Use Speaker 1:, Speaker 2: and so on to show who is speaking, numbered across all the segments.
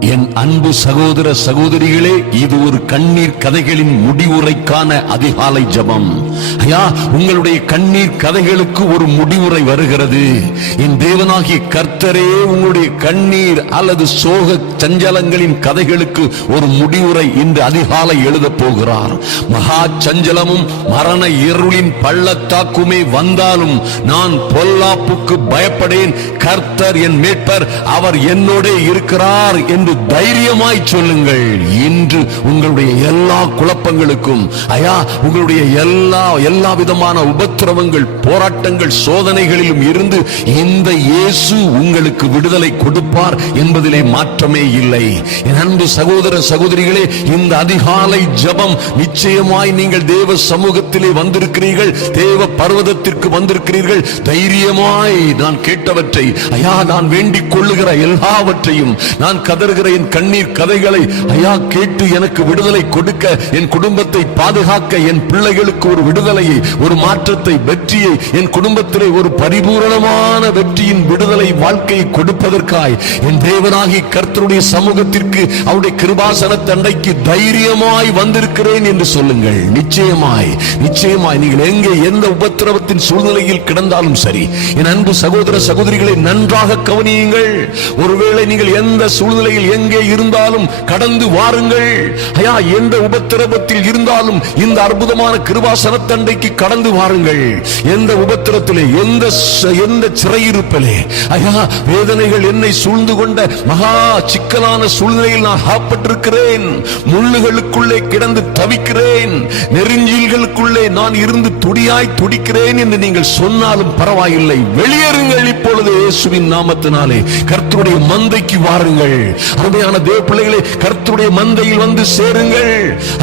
Speaker 1: என் அன்பு சகோதர சகோதரிகளே இது ஒரு கண்ணீர் கதைகளின் முடிவுரைக்கான அதிகாலை ஜபம். ஐயா உங்களுடைய கண்ணீர் கதைகளுக்கு ஒரு முடிவுரை வருகிறது. என் தேவனாகிய கர்த்தரே உங்களுடைய கண்ணீர் அல்லது சோக சஞ்சலங்களின் கதைகளுக்கு ஒரு முடிவுரை இன்று அதிகாலை எழுதப் போகிறார். மகா சஞ்சலமும் மரண இருளின் பள்ளத்தாக்குமே வந்தாலும் நான் பொல்லாப்புக்கு பயப்படேன். கர்த்தர் என் மீட்பர் அவர் என்னோட இருக்கிறார் என்று தைரியமாய் சொல்லுங்கள். இன்று உங்களுடைய எல்லா குழப்பங்களுக்கும் ஐயா உங்களுடைய எல்லா எல்லா விதமான உபத்திரவங்கள் போராட்டங்கள் சோதனைகளிலும் இருந்து இந்த இயேசு உங்களுக்கு விடுதலை கொடுப்பார் என்பதிலே மாற்றமே இல்லை. என் அன்பு சகோதர சகோதரிகளே இந்த அதிகாலை ஜெபம் நிச்சயமாய் நீங்கள் தேவ சமூகத்திலே வந்திருக்கிறீர்கள் தேவ பர்வதத்திற்கு வந்திருக்கிறீர்கள். தைரியமாய் நான் கேட்டவற்றை ஐயா நான் வேண்டிக் கொள்ளுகிற எல்லாவற்றையும் நான் கதறுகிற என் கண்ணீர் கதைகளை. ஐயா கேட்டு எனக்கு விடுதலை கொடுக்க என் குடும்பத்தை பாதுகாக்க என் பிள்ளைகளுக்கு ஒரு விடுதலையை ஒரு மாற்றத்தை வெற்றியை என் குடும்பத்திலே ஒரு பரிபூரணமான வெற்றியின் விடுதலை வாழ்க்கையை கொடுப்பதற்காய் என் தேவனாகி கர்த்தருடைய சமூகத்திற்கு அவருடைய கிருபாசன தண்டைக்கு தைரியமாய் வந்திருக்கிறேன் என்று சொல்லுங்கள். நிச்சயமாய் நிச்சயமாய். நீங்கள் எங்கே எந்த உபத்திரவத்தின் சூழ்நிலையில் கிடந்தாலும் சரி என் அன்பு சகோதர சகோதரிகளை நன்றாக கவனியுங்கள். ஒருவேளை நீங்கள் எந்த சூழ்நிலையில் நீங்கள் எங்கே இருந்தாலும் கடந்து வாருங்கள். ஐயா எந்த உபத்திரவத்தில் இருந்தாலும் இந்த அற்புதமான கிருபாசன தண்டைக்கு கடந்து வாருங்கள். எந்த உபத்திரத்திலே எந்த எந்த சிறையிருப்பிலே ஐயா வேதனைகள் என்னை சூழ்ந்து கொண்ட மகா சிக்கலான சூழ்நிலையில் நான் ஆப்பட்டிருக்கிறேன் முள்ளுகளுக்குள்ளே கிடந்து தவிக்கிறேன். நெருஞ்சில்களுக்குள்ளே நான் இருந்து துடியாய் துடிக்கிறேன் என்று நீங்கள் சொன்னாலும் பரவாயில்லை. வெளியேறுங்கள் இப்பொழுது இயேசுவின் நாமத்தினாலே. கர்த்தருடைய மந்தைக்கு வாருங்கள். அருமையான தேவ பிள்ளைகளே கர்த்தருடைய மந்தையில் வந்து சேருங்கள்.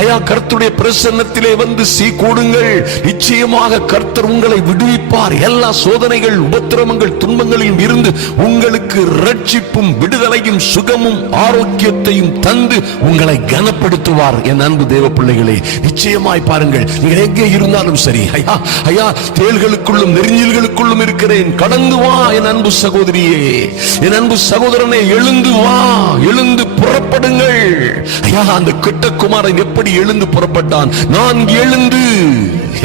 Speaker 1: ஐயா கர்த்தருடைய பிரசன்னத்திலே வந்து சீ கூடுங்கள். நிச்சயமாக கர்த்தர் உங்களை விடுவிப்பார். எல்லா சோதனைகள் உபத்திரவங்கள் துன்பங்களிலும் இருந்து உங்களுக்கு ரட்சிப்பும் விடுதலையும் சுகமும் ஆரோக்கியத்தையும் தந்து உங்களை கனப்படுத்துவார். என் அன்பு தேவ பிள்ளைகளே நிச்சயமாய் பாருங்கள். நீங்கள் எங்கே இருந்தாலும் சரி ஐயா ஐயா தேள்களுக்குள்ளும் நெறிஞ்சில்களுக்குள்ளும் இருக்கிறேன். கடந்து வா என் அன்பு சகோதரியே. என் அன்பு சகோதரனை எழுந்து வா எழுந்து புறப்படுங்கள். ஐயா அந்த கிட்டக்குமாரன் எப்படி எழுந்து புறப்பட்டான்? நான் எழுந்து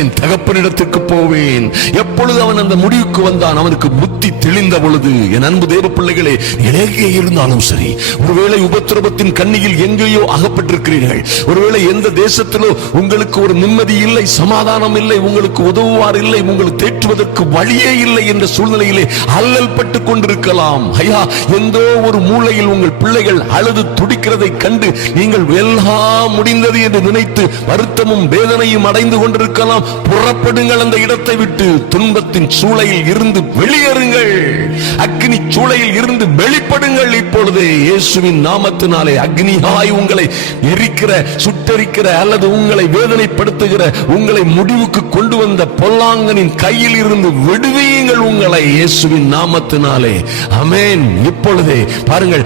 Speaker 1: என் தகப்பனிடத்துக்கு போவேன். எப்பொழுது அவன் அந்த முடிவுக்கு வந்தான் அவனுக்கு புத்தி தெளிந்த பொழுது என் அன்பு தேவ பிள்ளைகளே எங்கே இருந்தாலும் சரி ஒருவேளை உபத்திரவத்தின் கண்ணியில் எங்கேயோ அகப்பட்டிருக்கிறீர்கள். ஒருவேளை எந்த தேசத்திலோ உங்களுக்கு ஒரு நிம்மதி இல்லை சமாதானம் இல்லை உங்களுக்கு உதவுவார் இல்லை உங்களுக்கு தேற்றுவதற்கு வழியே இல்லை என்ற சூழ்நிலையிலே அல்லல் பட்டு கொண்டிருக்கலாம். ஐயா எந்தோ ஒரு மூலையில் உங்கள் பிள்ளைகள் அழுது துடிக்கிறதை கண்டு நீங்கள் எல்லாம் முடிந்தது என்று நினைத்து வருத்தமும் வேதனையும் அடைந்து கொண்டிருக்கலாம். புறப்படுங்கள் அந்த இடத்தை விட்டு. துன்பத்தின் சூளையில் இருந்து வெளியேறுங்கள். அக்னி சூளையில் இருந்து வெளிப்படுங்கள். இப்பொழுதே இயேசுவின் நாமத்தினாலே அக்னியாய் உங்களை எரிக்கிற சுட்டரிக்கிற அல்லது உங்களை வேதனைப்படுத்துகிற உங்களை முடிவுக்கு கொண்டு வந்த பொல்லாங்கனின் கையில் இருந்து விடுவியுங்கள் உங்களை இயேசுவின் நாமத்தினாலே. அமேன் இப்பொழுதே பாருங்கள்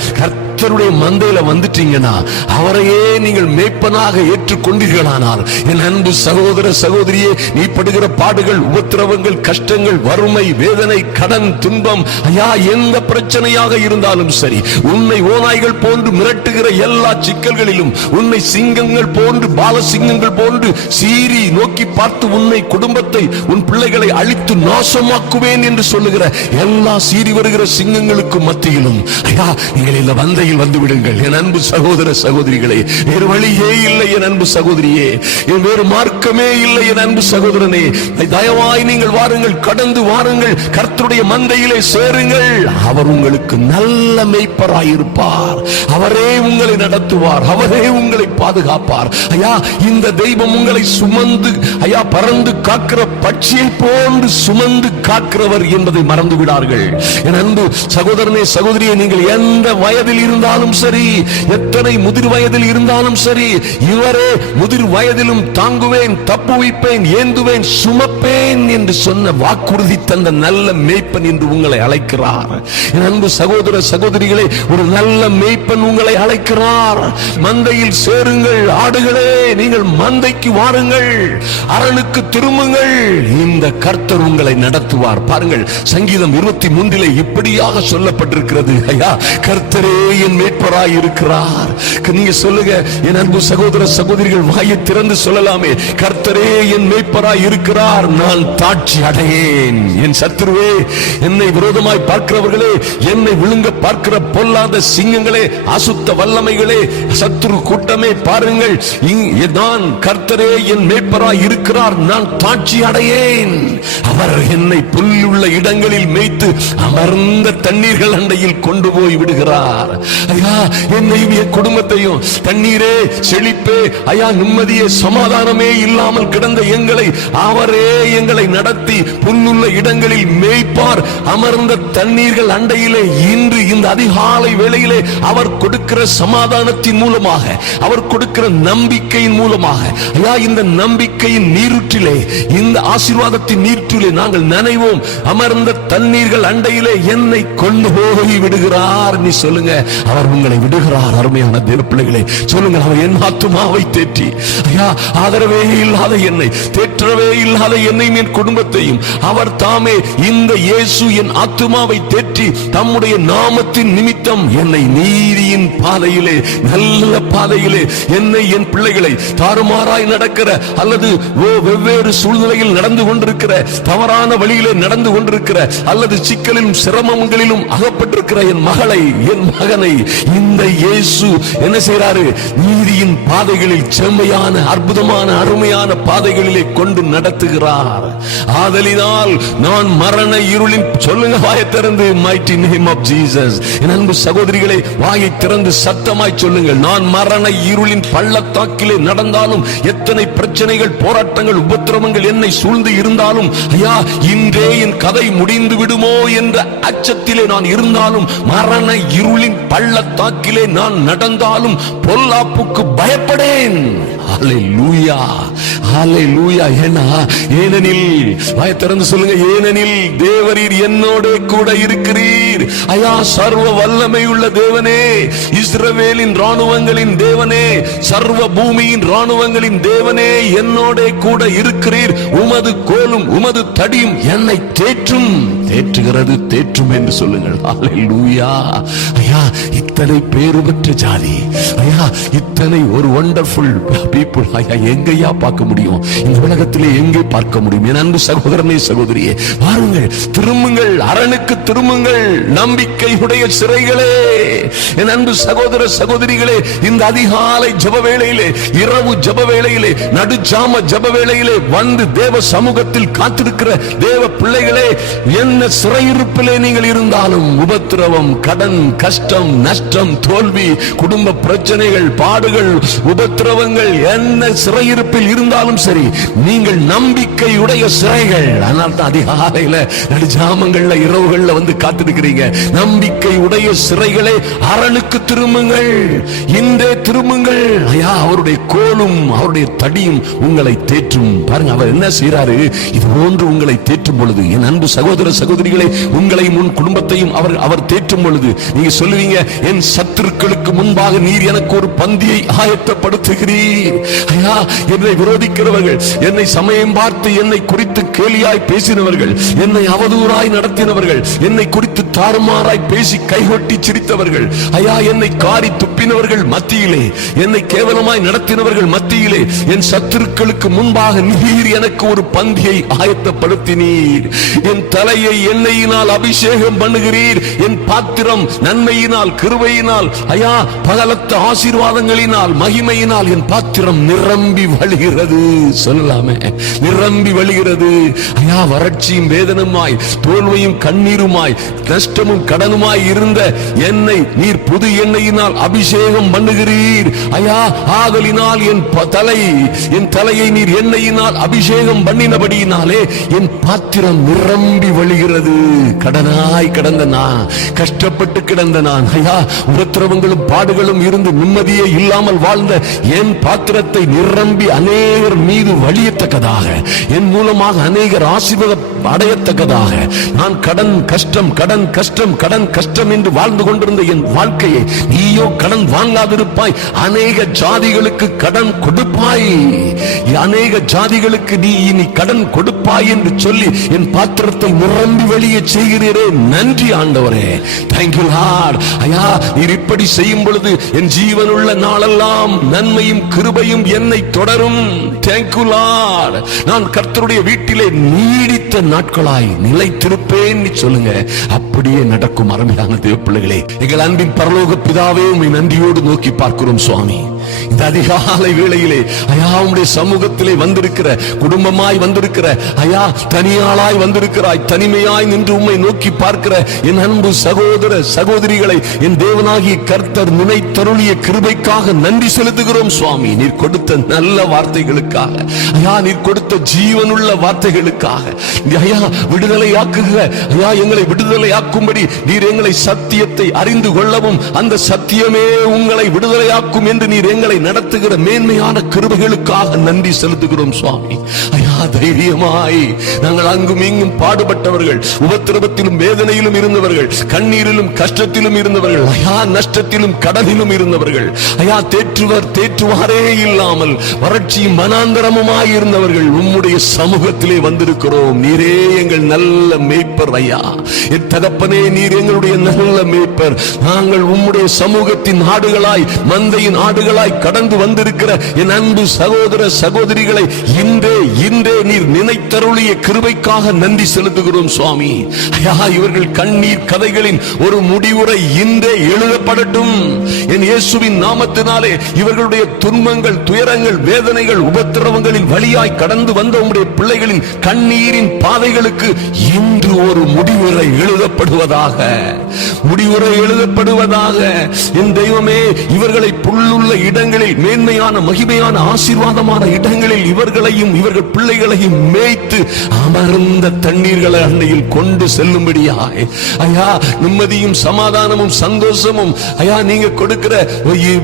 Speaker 1: கர்த்தருடைய மந்தையில வந்துட்டீங்கன்னா அவரையே நீங்கள் மேய்ப்பனாக ஏற்றுக்கொண்டீர்களானால் என் அன்பு சகோதர சகோதரியே நீ படுகிற பாடுகள் உபத்திரவங்கள் கஷ்டங்கள் வறுமை வேதனை கடன் துன்பம் ஐயா எந்த பிரச்சனையாக இருந்தாலும் சரி உன்னை ஓநாய்கள் போன்று மிரட்டுகிற எல்லா சிக்கல்களிலும் உன்னை சிங்கங்கள் போன்று பாலசிங்கங்கள் போன்று சீறி நோக்கி பார்த்து உன்னை குடும்பத்தை உன் பிள்ளைகளை அழித்து நாசமாக்குவேன் என்று சொல்லுகிற எல்லா சீறி வருகிற சிங்கங்களுக்கு மத்தியிலும் ஐயா நீங்கள் இந்த வந்தையில் வந்து விடுங்கள் என் அன்பு சகோதர சகோதரிகளை வேறு வழியே இல்லை என் அன்பு சகோதரியே. என் வேறு மார்க்கமே இல்லை என் அன்பு சகோதரனே. தயவாய் நீங்கள் வாருங்கள் கடந்து வாருங்கள் கர்த்தருடைய மந்தையிலே சேருங்கள். அவர் உங்களுக்கு நல்ல மெய்ப்பராயிருப்பார். அவரே உங்களை நடத்துவார் அவரே உங்களை பாதுகாப்பார். ஐயா இந்த தெய்வம் உங்களை சுமந்து ஐயா பறந்து காக்கிற பட்சியை போன்று சுமந்து காக்கிறவர் என்பதை மறந்து விடார்கள் என் அன்பு சகோதரனே சகோதரியை நீங்கள் எந்த வயதில் இருந்து இருந்தாலும் சரி எத்தனை முதிர் வயதில் இருந்தாலும் சரி இவரே முதிர் வயதிலும் தாங்குவேன் தப்புவிப்பேன் ஏந்துவேன் சுமப்பேன் என்று சொன்ன வாக்குறுதி தந்த நல்ல மேய்ப்பன் என்று உங்களை அழைக்கிறார். அன்பு சகோதர சகோதரிகளே ஒரு நல்ல மேய்ப்பன் உங்களை அழைக்கிறார். மந்தையில் சேருங்கள் ஆடுகளே நீங்கள் மந்தைக்கு வாருங்கள் அரணுக்கு திரும்புங்கள். இந்த கர்த்தர் உங்களை நடத்துவார். பாருங்கள் சங்கீதம் இருபத்தி மூன்றிலே இப்படியாக சொல்லப்பட்டிருக்கிறது. ஐயா கர்த்தரே என் மீட்பராய் இருக்கிறார். நீங்க சொல்லுங்க என் அன்பு சகோதர சகோதரிகள் வாயை திறந்து சொல்லலாமே. கர்த்தரே என் மேய்ப்பராய் இருக்கிறார். நான் தாட்சி அடையேன். என் சத்துருவே என்னை விரோதமாய் பார்க்கிறவர்களே என்னை விழுங்க பார்க்கிற பொல்லாத சிங்கங்களே அசுத்த வல்லமைகளே சத்துரு கூட்டமே பாருங்கள். இங்- நான் கர்த்தரே என் மேய்ப்பராய் இருக்கிறார். நான் தாட்சி அடையேன். அவர் என்னை புல்லுள்ள இடங்களில் மேய்த்து அமர்ந்த தண்ணீர்கள் அண்டையில் கொண்டு போய் விடுகிறார். ஐயா என்னையும் என் குடும்பத்தையும் தண்ணீரே செழிப்பே. ஐயா நிம்மதியே சமாதானமே இல்லாமல் கிடந்த எங்களை அவரே எங்களை நடத்தி புல்லுள்ள இடங்களில் மேய்ப்பார். அமர்ந்த தண்ணீர்கள் அண்டையிலே இன்று இந்த அதிகாலை வேளையிலே அவர் கொடுக்கிற சமாதானத்தின் மூலமாக அவர் கொடுக்கிற நம்பிக்கையின் மூலமாக. ஐயா இந்த நம்பிக்கையின் நீருற்றிலே இந்த ஆசீர்வாதத்தின் நீருற்றிலே நாங்கள் நினைவோம். அமர்ந்த தண்ணீர்கள் அண்டையிலே என்னை கொண்டு போய் விடுகிறார். நீ சொல்லுங்க அவர் உங்களை விடுகிறார் அருமையான தேவ பிள்ளைகளே. சொல்லுங்க அவர் என் ஆத்துமாவை தேற்றி. ஐயா ஆதரவே இல்லாத என்னை தேற்றவே இல்லாத என்னையும் என் குடும்பத்தையும். அவர் தாமே இந்த இயேசு என் ஆத்துமாவை தேற்றி தம்முடைய நாமத்தின் நிமித்தம் என்னை நீதியின் பாதையிலே நல்ல பாதையிலே என்னை என் பிள்ளைகளை தாறுமாறாய் நடக்கிற அல்லது ஓ வெவ்வேறு சூழ்நிலையில் நடந்து கொண்டிருக்கிற தவறான வழியிலே நடந்து கொண்டிருக்கிற அல்லது சிக்கலிலும் சிரமங்களிலும் அகப்பட்டிருக்கிற என் மகளை என் மகனை இல்லை இந்த இயேசு என்ன செய்யறாரு நீதியின் பாதைகளில் செம்மையான அற்புதமான அருமையான பாதைகளிலே கொண்டு நடத்துகிறார். ஆதலினால் நான் மரண இருளின் சொல்லுங்க வாயை திறந்து மைட்டி நேம் ஆஃப் ஜீசஸ் என் அன்பு சகோதரிகளை வாயை திறந்து சத்தமாய் சொல்லுங்கள். நான் மரண இருளின் பள்ளத்தாக்கிலே நடந்தாலும் எத்தனை பிரச்சனைகள் போராட்டங்கள் உபத்திரவங்கள் என்னை சூழ்ந்து இருந்தாலும் ஐயா இன்றே என் கதை முடிந்து விடுமோ என்ற அச்சத்திலே நான் இருந்தாலும் மரண இருளின் பள்ளத்தாக்கிலே நான் நடந்தாலும் பொல்லாப்புக்கு பயப்படேன். ஹalleluya ஏனெனில் வாய திறந்து சொல்லுங்க ஏனெனில் தேவரீர் என்னோட கூட இருக்கிறீர். ஐயா சர்வ வல்லமை உள்ள தேவனே இஸ்ரவேலின் ராணுவங்களின் தேவனே சர்வ பூமியின் ராணுவங்களின் தேவனே என்னோட கூட இருக்கிறீர். உமது கோலும் உமது தடியும் என்னை தேற்றும். தேற்றுகிறது தேற்றும் என்று சொல்லுங்கள். ஐயா இத்தனை பேரு பெற்ற ஜாதி. ஐயா இத்தனை ஒரு ஒண்டர்ஃபுல் பீப்புள் ஐயா எங்கேயா பார்க்க முடியும். இந்த உலகத்திலே எங்கே பார்க்க முடியும்? என் அன்பு சகோதரனே சகோதரியே பாருங்கள் திரும்புங்கள் அரணுக்கு திரும்புங்கள் நம்பிக்கையுடைய சிறைகளே. என் அன்பு சகோதர சகோதரிகளே இந்த அதிகாலை ஜப வேளையிலே இரவு ஜப வேளையிலே நடுஜாம ஜப வேளையிலே வந்து தேவ சமூகத்தில் காத்திருக்கிற தேவ பிள்ளைகளே என்ன சிறையிருப்பிலே நீங்கள் இருந்தாலும் உபத்திரவம் கடன் கஷ்டம் நஷ்டம் தோல்வி குடும்ப பிரச்சனைகள் பாடுகள் உபத்திரவங்கள் என்ன சிறையிருப்பில் இருந்தாலும் சரி நீங்கள் நம்பிக்கையுடைய சிறைகள். அதனால தான் அதிகாலையில நடுஜாமங்கள்ல இரவுகள்ல வந்து காத்திருக்கிறீங்க. நம்பிக்கை உடைய சிறைகளை அரணுக்கு திரும்புங்கள். இன்றே திரும்புங்கள். ஐயா அவருடைய கோலும் அவருடைய தடியும் உங்களை தேற்றும். பாருங்க அவர் என்ன செய்யறாரு இது போன்று உங்களை தேற்றும் பொழுது என் அன்பு சகோதர சகோதரிகளை உங்களையும் உன் குடும்பத்தையும் அவர் அவர் தேற்றும் பொழுது நீங்க சொல்லுவீங்க என் சத்துருக்களுக்கு முன்பாக நீர் எனக்கு ஒரு பந்தியை ஆயத்தப்படுத்துகிறீர். ஐயா என்னை விரோதிக்கிறவர்கள் என்னை சமயம் பார்த்து என்னை குறித்து கேலியாய் பேசினவர்கள் என்னை அவதூறாய் நடத்தினவர்கள் என்னை குறித்து தாறுமாறாய் பேசி கைகொட்டி சிரித்தவர்கள் ஐயா என்னை காரி துப்பினவர்கள் மத்தியிலே என்னை கேவலமாய் நடத்தினவர்கள் மத்தியிலே என் சத்துருக்களுக்கு முன்பாக நீர் எனக்கு ஒரு பந்தியை ஆயத்தப்படுத்தினீர். என் தலையை எண்ணெயினால் அபிஷேகம் பண்ணுகிறீர். என் பாத்திரம் நன்மையினால் கிருவையினால் ஐயா பகலத்த ஆசீர்வாதங்களினால் மகிமையினால் என் பாத்திரம் நிரம்பி வழிகிறது. சொல்லலாமே. நிரம்பி வழிகிறது. ஐயா வறட்சியும் வேதனமாய் தோல்வையும் கண்ணீருமாய் நஷ்டமும் கடனுமாய் இருந்த என்னை நீர் புது எண்ணெயினால் அபிஷேகம் பண்ணுகிறீர். ஐயா ஆகலினால் என் தலை என் தலையை நீர் எண்ணெயினால் அபிஷேகம் பண்ணினபடியினாலே என் பாத்திரம் நிரம்பி வழிகிறது. கடனாய் கடந்த நான் கஷ்டப்பட்டு கிடந்த நான். ஐயா உபத்திரவங்களும் பாடுகளும் இருந்து நிம்மதியே இல்லாமல் வாழ்ந்த என் பாத்திரம் பாத்திரத்தை நிரம்பி அநேகர் மீது வழியத்தக்கதாக. என் மூலமாக அநேகர் ஆசீர்வாத அடையத்தக்கதாக நான் கடன் கஷ்டம் கடன் கஷ்டம் கடன் கஷ்டம் என்று வாழ்ந்து கொண்டிருந்த என் வாழ்க்கையை நீயோ கடன் வாங்காதிருப்பாய். அநேக ஜாதிகளுக்கு கடன் கொடுப்பாய். அநேக ஜாதிகளுக்கு நீ இனி கடன் கொடுப்பாய் என்று சொல்லி என் பாத்திரத்தை நிரம்பி வெளியே செய்கிறீரே. நன்றி ஆண்டவரே. தேங்க்யூ லார்ட் ஐயா நீர் இப்படி செய்யும் பொழுது என் ஜீவனுள்ள நாளெல்லாம் நன்மையும் கிருபையும் என்னை தொடரும். தேங்க்யூ லார்ட் நான் கர்த்தருடைய வீட்டிலே நீடித்த நாட்களாய் நிலைத்திருப்பேன் சொல்லுங்க. அப்படியே நடக்கும் அருமையான தேவ பிள்ளைகளே எங்கள் அன்பின் பரலோக பிதாவே உண்மை நன்றியோடு நோக்கி பார்க்கிறோம் சுவாமி. இந்த அதிகாலை வேளையிலே ஐயா உடைய சமூகத்திலே வந்திருக்கிற குடும்பமாய் வந்திருக்கிற ஐயா தனியாளாய் வந்திருக்கிறாய் தனிமையாய் நின்று உண்மை நோக்கி பார்க்கிற என் அன்பு சகோதர சகோதரிகளை என் தேவனாகிய கர்த்தர் நினைத்தருளிய கிருபைக்காக நன்றி செலுத்துகிறோம் சுவாமி. நீர் கொடுத்த நல்ல வார்த்தைகளுக்காக ஐயா நீர் கொடுத்த ஜீவனுள்ள வார்த்தைகளுக்காக இந்த ஐயா விடுதலை ஆக்குக ஐயா எங்களை விடுதலை ஆக்கும்படி நீர் எங்களை சத்தியத்தை அறிந்து கொள்ளவும் அந்த சத்தியமே உங்களை விடுதலையாக்கும் என்று நீர் எங்களை நடத்துகிற மேன்மையான கிருபைகளுக்காக நன்றி செலுத்துகிறோம் சுவாமி. ஐயா தைரியமாய். நாங்கள் அங்கும் இங்கும் பாடுபட்டவர்கள் உபத்திரவத்திலும் வேதனையிலும் இருந்தவர்கள் கண்ணீரிலும் கஷ்டத்திலும் இருந்தவர்கள் ஐயா நஷ்டத்திலும் கடனிலும் இருந்தவர்கள் ஐயா தேற்றுவர் தேற்றுவாரே இல்லாமல் வறட்சியும் மனாந்தரமுமாய் இருந்தவர்கள் உம்முடைய சமூகத்திலே வந்திருக்கிறோம். நீரே நீரே எங்கள் நல்ல மேய்ப்பர் ஐயா. என் தகப்பனே நீர் எங்களுடைய நல்ல மேய்ப்பர் நாங்கள் உம்முடைய சமூகத்தின் ஆடுகளாய் மந்தையின் ஆடுகளாய் கடந்து வந்திருக்கிற என் அன்பு சகோதர சகோதரிகளை இன்றே இன்றே நீர் நினைத்தருளிய கிருபைக்காக நன்றி செலுத்துகிறோம் சுவாமி. ஐயா இவர்கள் கண்ணீர் கதைகளின் ஒரு முடிவுரை இன்றே எழுதப்படட்டும். என் இயேசுவின் நாமத்தினாலே இவர்களுடைய துன்பங்கள் துயரங்கள் வேதனைகள் உபத்திரவங்களின் வழியாய் கடந்து வந்த உம்முடைய பிள்ளைகளின் கண்ணீரின் பாத கதைகளுக்கு இன்று ஒரு முடிவுரை எழுதப்படுவதாக. முடிவுரை எழுதப்படுவதாக. என் தெய்வமே இவர்களை புல்லுள்ள இடங்களில் மேன்மையான மகிமையான ஆசீர்வாதமான இடங்களில் இவர்களையும் இவர்கள் பிள்ளைகளையும் மேய்த்து அமர்ந்த தண்ணீர்களை அன்னையில் கொண்டு செல்லும்படியாய். ஐயா நிம்மதியும் சமாதானமும் சந்தோஷமும் ஐயா நீங்க கொடுக்கிற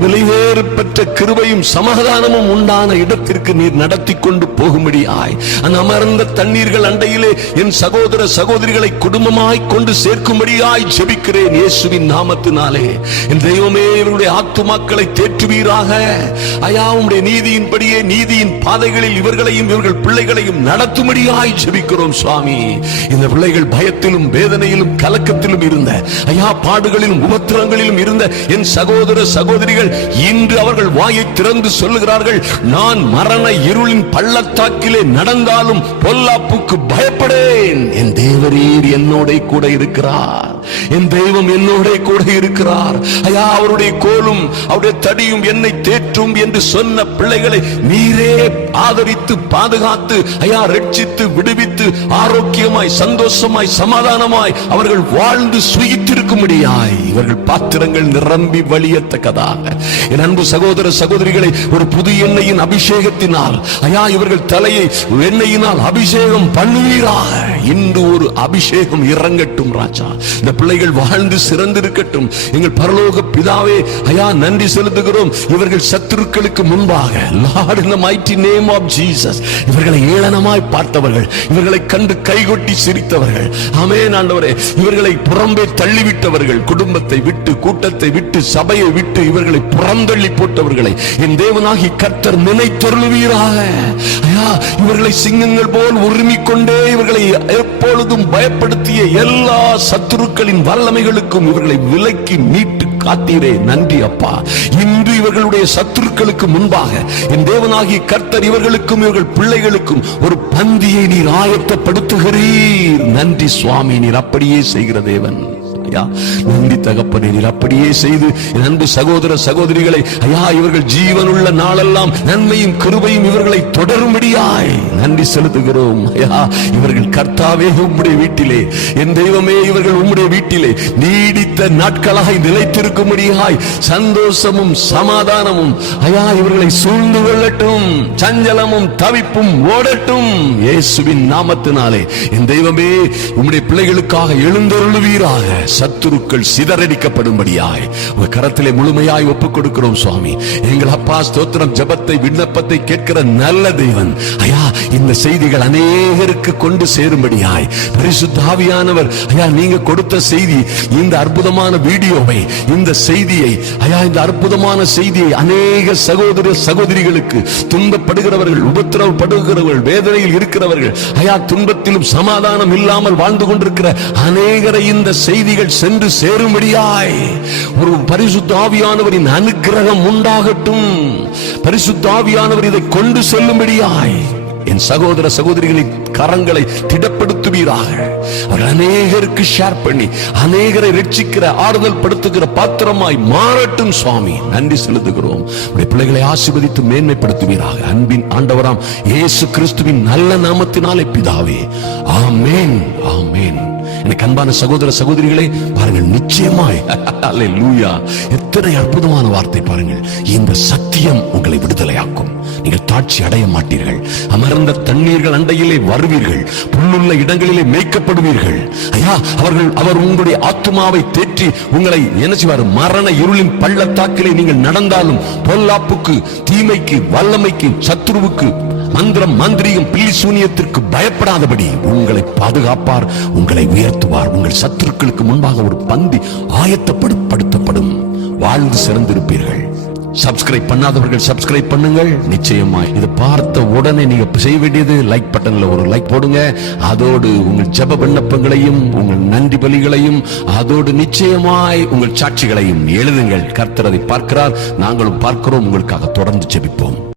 Speaker 1: விலைவேறு பெற்ற கிருபையும் சமாதானமும் உண்டான இடத்திற்கு நீர் நடத்தி கொண்டு போகும்படியாய். அந்த அமர்ந்த தண்ணீர்கள் அண்டையிலே என் சகோதர சகோதரிகளை குடும்பமாய் கொண்டு சேர்க்கும்படியாய் ஜெபிக்கிறேன் இயேசுவின் நாமத்தினாலே. என் தெய்வமே இவருடைய ஆத்துமாக்களை தேற்றுவீராக. ஐயா உம்முடைய நீதியின்படியே நீதியின் பாதைகளில் இவர்களையும் இவர்கள் பிள்ளைகளையும் நடத்தும்படியாய் ஜெபிக்கிறோம் சுவாமி. இந்த பிள்ளைகள் பயத்திலும் வேதனையிலும் கலக்கத்திலும் இருந்த ஐயா பாடுகளிலும் உபத்திரங்களிலும் இருந்த என் சகோதர சகோதரிகள் இன்று அவர்கள் வாயை திறந்து சொல்லுகிறார்கள் நான் மரண இருளின் பள்ளத்தாக்கிலே நடந்தாலும் பொல்லாப்புக்கு பயப்ப பயப்படேன் என் தேவரீர் என்னோட கூட இருக்கிறார். என் தெய்வம் என்னோட கூட இருக்கிறார். ஐயா அவருடைய கோலும் அவருடைய தடியும் என்னை தேற்றும் என்று சொன்ன பிள்ளைகளை நீரே ஆதரித்து பாதுகாத்து ஐயா ரட்சித்து விடுவித்து ஆரோக்கியமாய் சந்தோஷமாய் சமாதானமாய் அவர்கள் வாழ்ந்து சுயித்திருக்கும்படியாய் இவர்கள் பாத்திரங்கள் நிரம்பி வழியத்தக்கதாக. என் அன்பு சகோதர சகோதரிகளை ஒரு புது எண்ணெயின் அபிஷேகத்தினால் ஐயா இவர்கள் தலையை எண்ணெயினால் அபிஷேகம் பண்ணுவீராக. இன்று ஒரு அபிஷேகம் இறங்கட்டும் ராஜா. இந்த பிள்ளைகள் வாழ்ந்து சிறந்திருக்கட்டும். எங்கள் பரலோக பிதாவே ஐயா நன்றி செலுத்துகிறோம். இவர்கள் சத்துருக்களுக்கு முன்பாக Lord in mighty name of Jesus இவர்களை ஏளனமாய் பார்த்தவர்கள் இவர்களை கண்டு கைகொட்டி சிரித்தவர்கள். ஆமே ஆண்டவரே. இவர்களை புறம்பே தள்ளிவிட்டவர்கள் குடும்பத்தை விட்டு கூட்டத்தை விட்டு சபையை விட்டு இவர்களை புறந்தள்ளி போட்டவர்களை என் தேவனாகி கர்த்தர் நினைத்தொருவீராக ஐயா இவர்களை சிங்கங்கள் போல் உரிமிக் கொண்டே இவர்களை எப்பொழுதும் பயப்படுத்திய எல்லா சத்துருக்கள் சத்துருக்களின் வல்லமைகளுக்கும் இவர்களை விலக்கி மீட்டு காத்தீரே. நன்றி அப்பா. இன்று இவர்களுடைய சத்துருக்களுக்கு முன்பாக என் தேவனாகிய கர்த்தர் இவர்களுக்கும் இவர்கள் பிள்ளைகளுக்கும் ஒரு பந்தியை நீர் ஆயத்தப்படுத்துகிறீர். நன்றி சுவாமி நீர் அப்படியே செய்கிற தேவன். ஐயா நன்றி தகப்பனே நீர் அப்படியே செய்து அன்பு சகோதர சகோதரிகளை ஐயா இவர்கள் ஜீவனுள்ள நாளெல்லாம் நன்மையும் கிருபையும் இவர்களை தொடரும்படியாய் நன்றி செலுத்துகிறோம். ஐயா இவர்கள் கர்த்தாவே உம்முடைய வீட்டிலே என் தெய்வமே இவர்கள் உம்முடைய வீட்டிலே நீடித்த நாட்களாக நிலைத்திருக்கும்படியாய் சந்தோஷமும் சமாதானமும் ஐயா இவர்களை சூழ்ந்து கொள்ளட்டும் சஞ்சலமும் தவிப்பும் ஓடட்டும். இயேசுவின் நாமத்தினாலே என் தெய்வமே உம்முடைய பிள்ளைகளுக்காக எழுந்தருளுவீராக. Sat சத்துருக்கள் சிதறடிக்கப்படும்படியாய் உங்க கரத்திலே முழுமையாய் ஒப்புக் கொடுக்கிறோம் சுவாமி. எங்கள் அப்பா ஸ்தோத்திரம் ஜபத்தை விண்ணப்பத்தை கேட்கிற நல்ல தெய்வன் ஐயா இந்த செய்திகள் அநேகருக்கு கொண்டு சேரும்படியாய். பரிசுத்தாவியானவர் ஐயா நீங்க கொடுத்த செய்தி இந்த அற்புதமான வீடியோவை இந்த செய்தியை ஐயா இந்த அற்புதமான செய்தியை அநேக சகோதர சகோதரிகளுக்கு துன்பப்படுகிறவர்கள் உபத்திரவப்படுகிறவர்கள் வேதனையில் இருக்கிறவர்கள் ஐயா துன்பத்திலும் சமாதானம் இல்லாமல் வாழ்ந்து கொண்டிருக்கிற அநேகரை இந்த செய்திகள் சென்று சேரும்படியாய் ஒரு பரிசுத்தாவியானவரின் அனுகிரகம் அனுக்கிரகம் உண்டாகட்டும். பரிசுத்தாவியானவர் இதை கொண்டு செல்லும்படியாய். என் சகோதர சகோதரிகளின் கரங்களை திடப்படுத்துவீராக அவர் அநேகருக்கு ஷேர் பண்ணி அநேகரை ரட்சிக்கிற ஆறுதல் படுத்துகிற பாத்திரமாய் மாறட்டும் சுவாமி. நன்றி செலுத்துகிறோம். பிள்ளைகளை ஆசீர்வதித்து மேன்மைப்படுத்துவீராக. அன்பின் ஆண்டவராம் இயேசு கிறிஸ்துவின் நல்ல நாமத்தினாலே பிதாவே. ஆமேன். ஆமேன். எனக்கு அன்பான சகோதர சகோதரிகளே பாருங்கள் நிச்சயமாய். லூயா எத்தனை அற்புதமான வார்த்தை பாருங்கள். இந்த சத்தியம் உங்களை விடுதலையாக்கும். நீங்கள் தாட்சி அடைய மாட்டீர்கள். அமர்ந்த தண்ணீர்கள் அண்டையிலே வருவீர்கள். புல்லுள்ள இடங்கள் இடங்களிலே மேய்க்கப்படுவீர்கள். ஐயா அவர்கள் அவர் உங்களுடைய ஆத்மாவை தேற்றி உங்களை என்ன செய்வார்? மரண இருளின் பள்ளத்தாக்கிலே நீங்கள் நடந்தாலும் பொல்லாப்புக்கு தீமைக்கு வல்லமைக்கு சத்ருவுக்கு மந்திரம் மாந்திரிகம் பில்லி சூனியத்திற்கு பயப்படாதபடி உங்களை பாதுகாப்பார் உங்களை உயர்த்துவார். உங்கள் சத்துருக்களுக்கு முன்பாக ஒரு பந்தி ஆயத்தப்படுத்தப்படும். வாழ்ந்து சிறந்திருப்பீர்கள். சப்ஸ்கிரைப் பண்ணாதவர்கள் சப்ஸ்கிரைப் பண்ணுங்கள். நிச்சயமாய் இது பார்த்த உடனே நீங்க செய்ய வேண்டியது லைக் பட்டன்ல ஒரு லைக் போடுங்க. அதோடு உங்கள் ஜெப விண்ணப்பங்களையும் உங்கள் நன்றி பலிகளையும் அதோடு நிச்சயமாய் உங்கள் சாட்சிகளையும் எழுதுங்கள். கர்த்தர் அதை பார்க்கிறார். நாங்களும் பார்க்கிறோம். உங்களுக்காக தொடர்ந்து ஜெபிப்போம்.